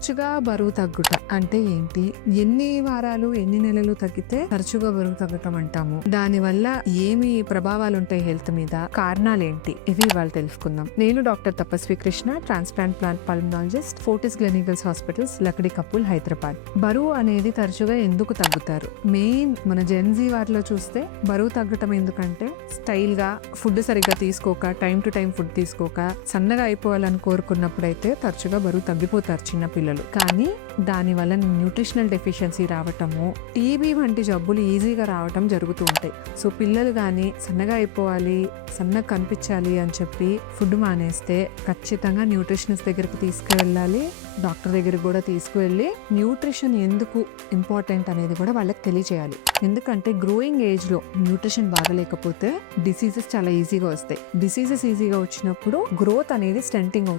తరచుగా బరువు తగ్గుట అంటే ఏంటి? ఎన్ని వారాలు ఎన్ని నెలలు తగ్గితే తరచుగా బరువు తగ్గటం అంటాము? దాని వల్ల ఏమి ప్రభావాలు ఉంటాయి హెల్త్ మీద? కారణాలు ఏంటి? ఇవి ఇవాళ తెలుసుకుందాం. నేను డాక్టర్ తపస్వి Krishna, transplant plant pulmonologist, Fortis clinicals hospitals, Lakdi couple, Hyderabad. బరువు అనేది తరచుగా ఎందుకు తగ్గుతారు? మెయిన్ మన జెన్జీ వారిలో చూస్తే బరువు తగ్గటం ఎందుకంటే స్టైల్ గా ఫుడ్ సరిగ్గా తీసుకోక, టైం టు టైం ఫుడ్ తీసుకోక, సన్నగా అయిపోవాలని కోరుకున్నప్పుడైతే తరచుగా బరువు తగ్గిపోతారు చిన్న పిల్లలు. కానీ దాని వల్ల న్యూట్రిషనల్ డెఫిషియన్సీ రావటము, టీబీ వంటి జబ్బులు ఈజీగా రావటం జరుగుతూ ఉంటాయి. సో పిల్లలు కానీ సన్నగా అయిపోవాలి, సన్నగా కనిపించాలి అని చెప్పి ఫుడ్ మానేస్తే ఖచ్చితంగా న్యూట్రిషనిస్ట్ దగ్గరికి తీసుకువెళ్ళాలి. డాక్టర్ దగ్గరికి కూడా తీసుకువెళ్ళి న్యూట్రిషన్ ఎందుకు ఇంపార్టెంట్ అనేది కూడా వాళ్ళకి తెలియజేయాలి. ఎందుకంటే గ్రోయింగ్ ఏజ్ లో న్యూట్రిషన్ బాగలేకపోతే డిసీజెస్ చాలా ఈజీగా వస్తాయి. డిసీజెస్ ఈజీగా వచ్చినప్పుడు గ్రోత్ అనేది స్టంటింగ్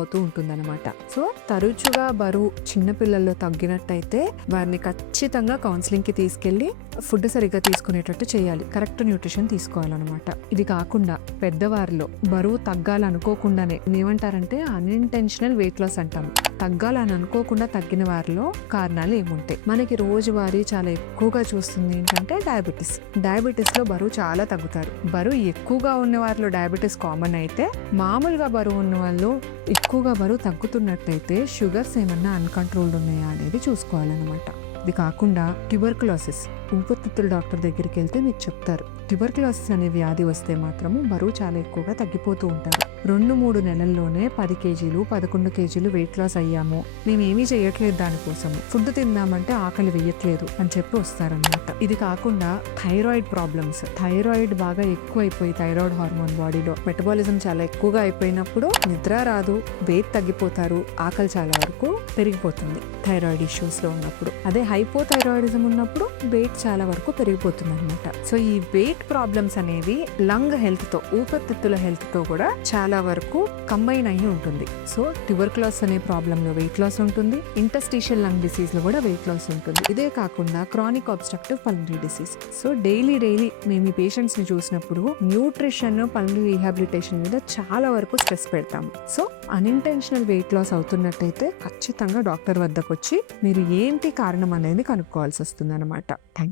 అవుతూ ఉంటుందన్నమాట. సో తరచుగా బరువు చిన్నపిల్లల్లో తగ్గినట్టయితే వారిని ఖచ్చితంగా కౌన్సిలింగ్ కి తీసుకెళ్లి ఫుడ్ సరిగ్గా తీసుకునేటట్టు చేయాలి. కరెక్ట్ న్యూట్రిషన్ తీసుకోవాలన్నమాట. ఇది కాకుండా పెద్దవారిలో బరువు తగ్గాలనుకోకుండానే ఏమంటారంటే అన్ఇంటెన్షనల్ వెయిట్ లాస్ అంటాము. తగ్గాలని అనుకోకుండా తగ్గిన వారిలో కారణాలు ఏముంటాయి? మనకి రోజువారీ చాలా ఎక్కువగా చూస్తుంది ఏంటంటే డయాబెటీస్ లో బరువు చాలా తగ్గుతారు. బరువు ఎక్కువగా ఉన్న వారిలో డయాబెటీస్ కామన్ అయితే, మామూలుగా బరువు ఉన్న వాళ్ళు ఎక్కువగా బరువు తగ్గుతున్నట్టయితే షుగర్స్ ఏమన్నా అన్కంట్రోల్డ్ ఉన్నాయా అనేది చూసుకోవాలన్నమాట. ఇది కాకుండా ట్యూబర్కులోసిస్, ఊపిరితిత్తుల డాక్టర్ దగ్గరికి వెళ్తే మీకు చెప్తారు. ట్యూబర్కులోసిస్ అనే వ్యాధి వస్తే మాత్రము బరువు చాలా ఎక్కువగా తగ్గిపోతూ ఉంటారు. 2-3 నెలల్లోనే 10 కేజీలు 11 కేజీలు వెయిట్ లాస్ అయ్యాము, మేమేమీ చేయట్లేదు, దానికోసం ఫుడ్ తిందామంటే ఆకలి వేయట్లేదు అని చెప్పి వస్తారనమాట. ఇది కాకుండా థైరాయిడ్ ప్రాబ్లమ్స్, థైరాయిడ్ బాగా ఎక్కువ అయిపోయి థైరాయిడ్ హార్మోన్ బాడీలో మెటబాలిజం చాలా ఎక్కువగా అయిపోయినప్పుడు నిద్ర రాదు, వెయిట్ తగ్గిపోతారు, ఆకలి చాలా వరకు పెరిగిపోతుంది థైరాయిడ్ ఇష్యూస్ లో ఉన్నప్పుడు. అదే హైపోథైరాయిడిజం ఉన్నప్పుడు వెయిట్ చాలా వరకు పెరిగిపోతుంది అనమాట. సో ఈ వెయిట్ ప్రాబ్లమ్స్ అనేవి లంగ్ హెల్త్ తో, ఊపిరితిత్తుల హెల్త్ తో కూడా చాలా వరకు కంబైన్ అయ్యి ఉంటుంది. సో ట్యూబర్కులోసిస్ అనే ప్రాబ్లమ్ లో వెయిట్ లాస్ ఉంటుంది, ఇంటర్స్టిషియల్ లంగ్ డిసీజ్ లో కూడా వెయిట్ లాస్ ఉంటుంది. ఇదే కాకుండా chronic obstructive pulmonary disease. So daily మేము ఈ పేషెంట్స్ ని చూసినప్పుడు న్యూట్రిషన్, పల్మనరీ రీహాబిలిటేషన్ మీద చాలా వరకు స్ట్రెస్ పెడతాము. సో అన్ఇంటెన్షనల్ వెయిట్ లాస్ అవుతున్నట్టయితే ఖచ్చితంగా డాక్టర్ వద్దకు వచ్చి మీరు ఏంటి కారణం అనేది కనుక్కోవాల్సి వస్తుంది అనమాట. Thank you.